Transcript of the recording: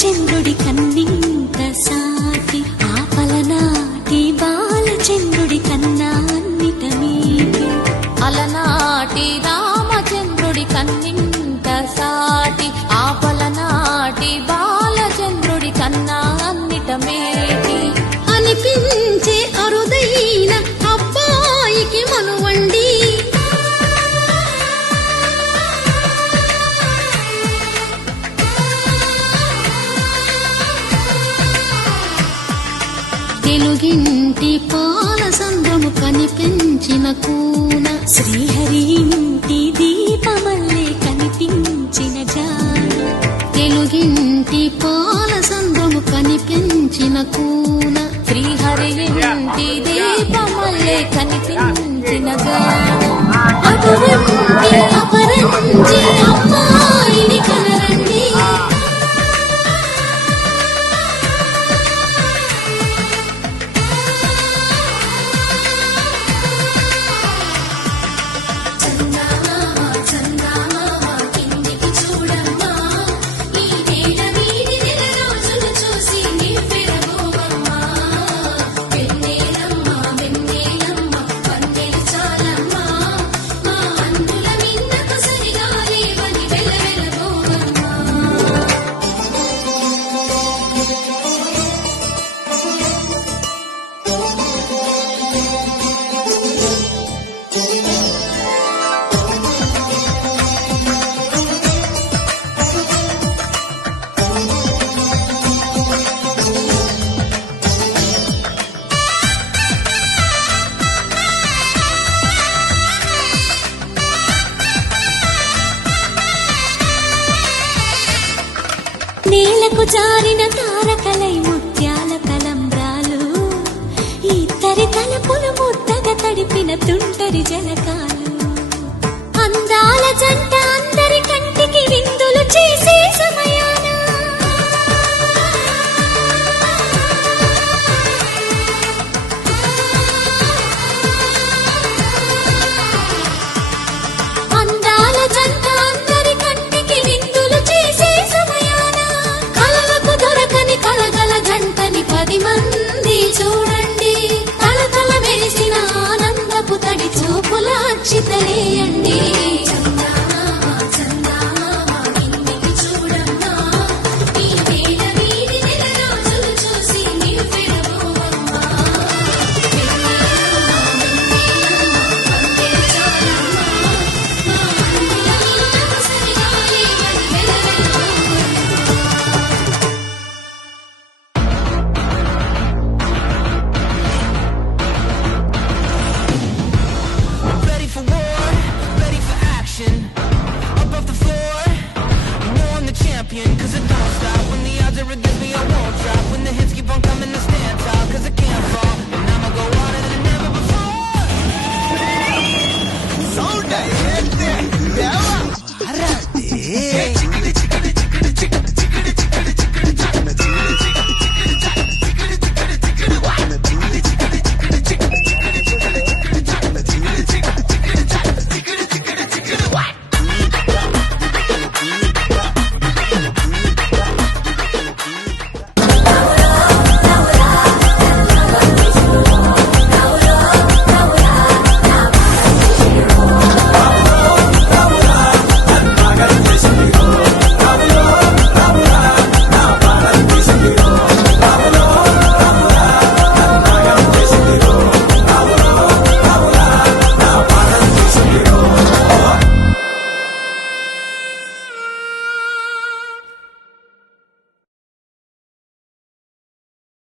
చంద్రుడి కన్నింత సాటి ఆపలనాటి బాలచంద్రుడి కన్నా అన్నిట మీది అలనాటి రామచంద్రుడి కన్నింత సాటి ఆపలనాటి బాలచంద్రుడి కన్నా అన్నిట మీది అనిపించే అరుదైన అబ్బాయికి మనువండి తెలుగింటి పాలసంద్రము కనిపించిన కూన శ్రీహరి ఇంటి దీపమల్లే కనిపించిన జాడ తెలుగింటి పాలసంద్రము కనిపించిన కూన శ్రీహరి ఇంటి దీపమల్లే కనిపించిన జాడ అటువంటి అపరంజి అమ్మాయిని కనరండి నేలకు జారిన తారకలై ముత్యాల తలంబ్రాలు ఇద్దరి తలపులు ముద్దగా తడిపిన తుంటరి జలకాలు అందాల జంట అందరి కంటికి విందులు చేసే సమయాన అందాల జంట అందరి కంటికి విందులు చేసే కలగల జంటని 10 మంది చూడండి తలతల మెరిసిన ఆనందపు తడి చూపుల అక్షితలేయండి Cause it don't stop when the odds are against me, I won't drop. When the hits keep on coming, I stand tall. Cause I can't fall, and I'ma go on and